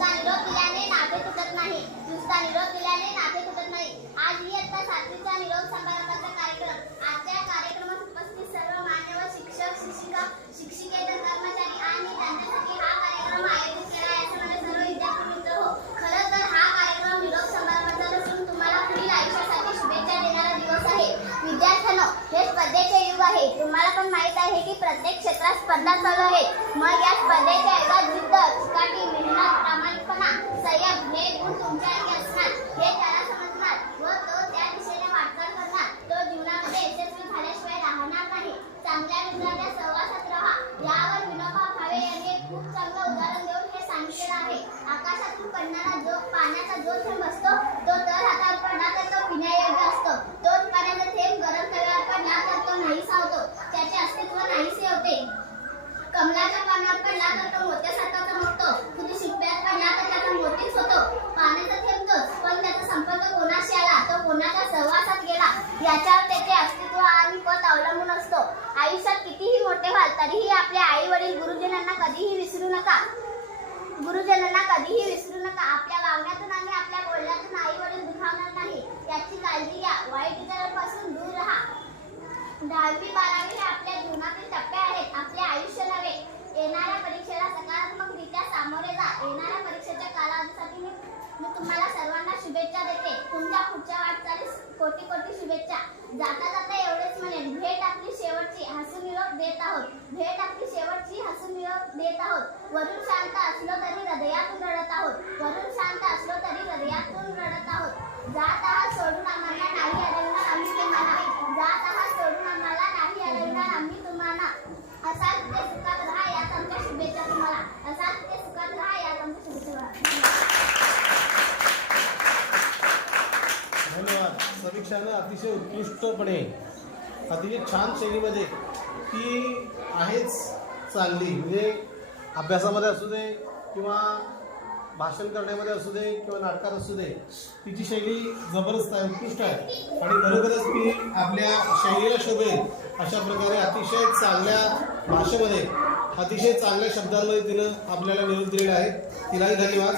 नुसता निरोप दिल्याने नाते तुटत नाही. नुसता निरोप दिल्याने नाते तुटत नाही. तुम्हाला पण माहीत आहे की प्रत्येक क्षेत्रात स्पर्धा चालू आहे. मग या स्पर्धेच्या युगात जिद्द चिकाटी मेहनत प्रामाणिकपणा संयम हे गुण तुमच्याकडे असणार. हे त्याला समजणार व तो त्या दिशेने वाटचाल करणार. तो जीवनामध्ये यशस्वी झाल्याशिवाय राहणार नाही. चांगल्या मित्रांच्या सहवासात राहा. यावर विनोबा भावे यांनी खूप चांगलं उदाहरण देऊन हे सांगितलेलं आहे. आकाशातून पडणारा जो पाण्याचा जो थेंब असतो तो तर हातात पडला तर तो पिण्यायोग्य असतो तोच पाण्याचा थेंब गरम तव्यावर पडला तर तो नाहीसा होतो त्याचे अस्तित्व नाहीसे होते कमलाच्या पानावर पडला तर तो मोत्यासारखा चमकतो कुठे शिंप्यात पडला तर त्याचा मोतीच होतो पाण्याचा थेंब तोच पण त्याचा संपर्क कोणाशी आला तो कोणाच्या सहवासात गेला याच्यावर त्याचे अस्तित्व आणि पत अवलंबून असतो. आयुष्यात कितीही मोठे व्हाल तरीही आपले आई वडील गुरुजनांना कधीही विसरू नका. गुरुजनांना कधीही विसरू नका. आपल्या वागण्यातून आणि आपल्या बोलण्यातून आई वडील दुखावणार नाही. याची काळजी घ्या. वाईट विचारांपासून दूर राहा. दहावी बारावी हे आपल्या जीवनातील टप्पे आहेत. आपले आयुष्य नव्हे. येणाऱ्या परीक्षेला सकारात्मकरित्या सामोरे जा. येणाऱ्या परीक्षेच्या कालावधीसाठी मी मी तुम्हाला सर्वांना शुभेच्छा देते. तुमच्या पुढच्या कोटी कोटी शुभेच्छा. जाता जाता एवढेच म्हणेन भेट आपली शेवटची हसून निरोप देत आहोत. भेट आपली शेवटची हसून निरोप देत आहोत. वरून शांत असलो तरी हृदयातून रडत आहोत. वरून शांत असलो तरी हृदयातून रडत आहोत. जात आहात सोडून आम्हाला नाही अडवणार आम्ही तुम्हाला जात आहात सोडून आम्हाला नाही अडवणार आम्ही तुम्हाला असाच ते सुखात राहा याच आमच्या शुभेच्छा तुम्हाला असाच ते सुखात राहा याच आमच्या शुभेच्छा धन्यवाद अतिशय उत्कृष्टपणे अतिशय छान शैलीमध्ये ती आहेच चांगली म्हणजे अभ्यासामध्ये असू दे किंवा भाषण करण्यामध्ये असू दे किंवा नाटकात असू दे तिची शैली जबरदस्त आहे उत्कृष्ट आहे. आणि खरोखरच ती आपल्या शैलीला शोभेल अशा प्रकारे अतिशय चांगल्या भाषेमध्ये अतिशय चांगल्या शब्दांमध्ये तिनं आपल्याला निरोप दिलेला आहे. तिलाही धन्यवाद.